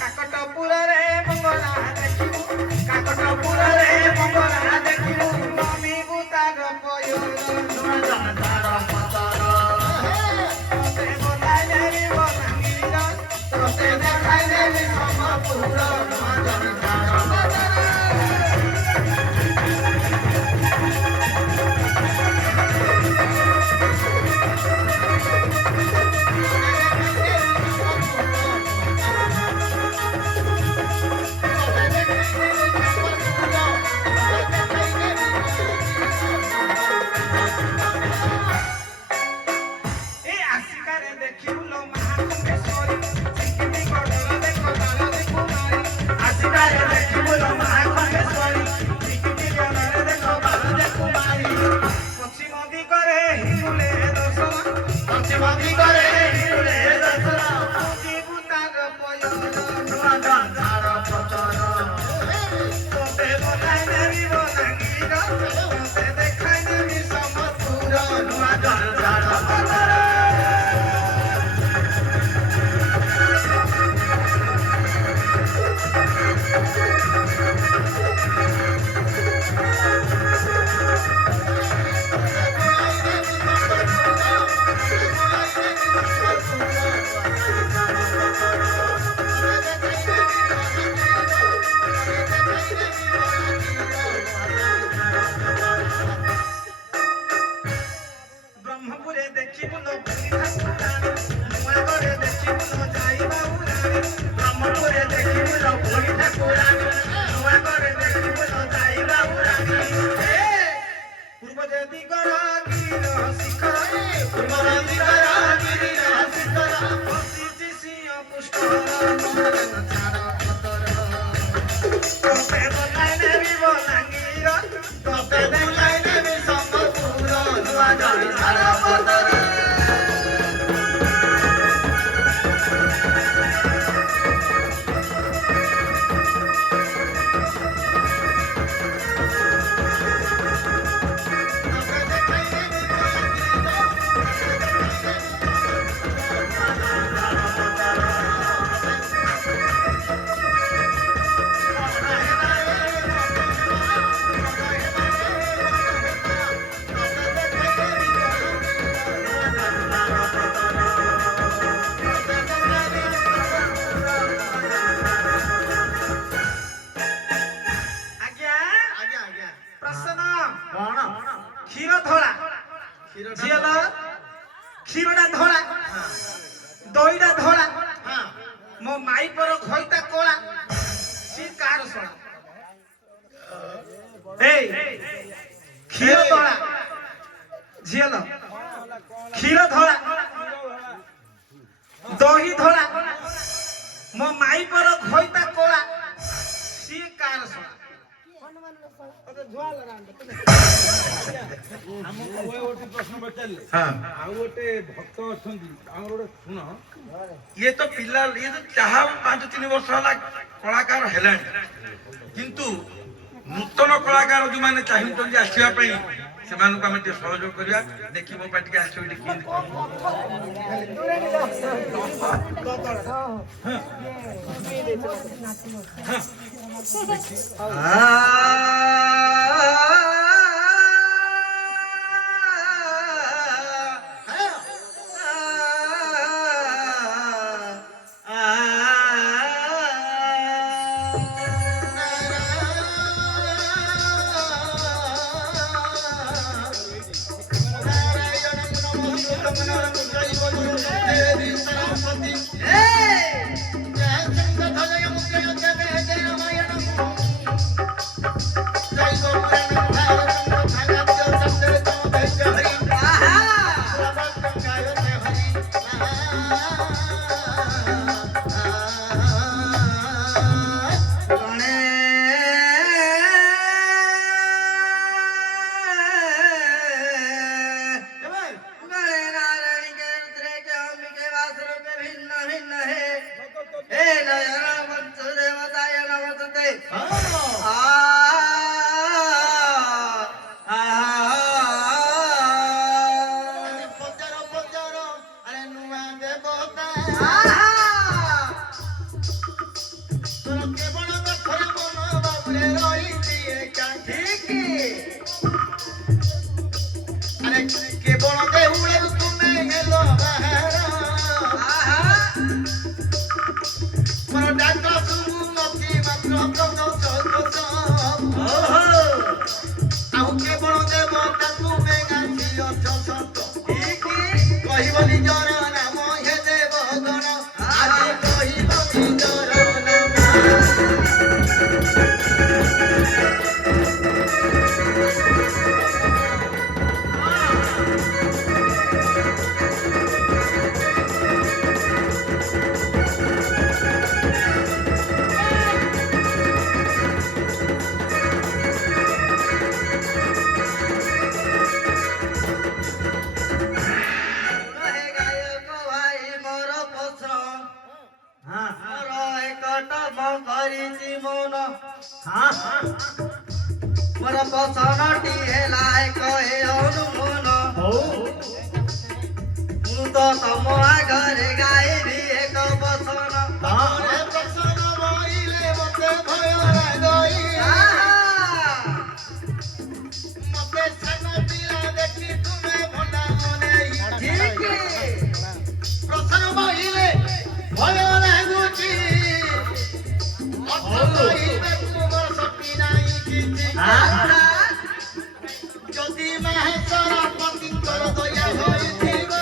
କାକଟପୁରରେ ମଙ୍ଗଳା ଦେଖିବୁ କାକଟପୁରରେ ମଙ୍ଗଳା ଦେଖିବୁ ମମିକୁ ତାର ପୟ ନୂଆ ଜନ ତାର ପତର ତତେ ବନାଇ ଦେବି ବନାଙ୍ଗୀର ତତେ ଦେଖାଇ ଦେବି ସମ୍ବଲପୁର ନୂଆ ଜନ ତାର ପତର କ୍ଷୀରଟା ଧଳା ଦହିଟା ଧଳା ମୋ ମାଇପର ଘଇତା କଳା ସି କାର ଶଳା ଏଇ କ୍ଷୀର ଧଳା ଝିଅଲ କ୍ଷୀର ଧଳା ଦହି ଧଳା ମୋ ମାଇପର ଘଇତା କଳା ସି କାର ଶଳା प्रश्न पचारे गोटे भक्त अच्छा शुण ये तो पिला ये तो चाह 5-3 वर्ष है कलाकार है किंतु नूतन कलाकार जो मैंने चाहिए आसवाई से आम सहयोग करवा देखी मो पाटिके Hey! କରିଛି ମନ ମୋର ପସନ୍ଦଟି ହେଲା ଏକ ଏ ଅନୁମନ ମୁଁ ତ ତମ ଆଗରେ ଗାଇବି ଏକ ବସନ ପ୍ରସନ୍ନ ବହିଲେ ମତେ ଭୟ ଲାଗଇ ମତେ ସାନ ପିଲା ଦେଖି ତୁମେ ଭଣ୍ଡା ମନେଇ ପ୍ରସନ୍ନ ବହିଲେ ଭୟ ଲାଗୁଛି ମତେ କହିବେ ତୁମର ଶକ୍ତି ନାହିଁ କିଛି ଯଦି ମାହେଶ୍ୱର ପତିଙ୍କର ଦୟା ହୋଇଥିବ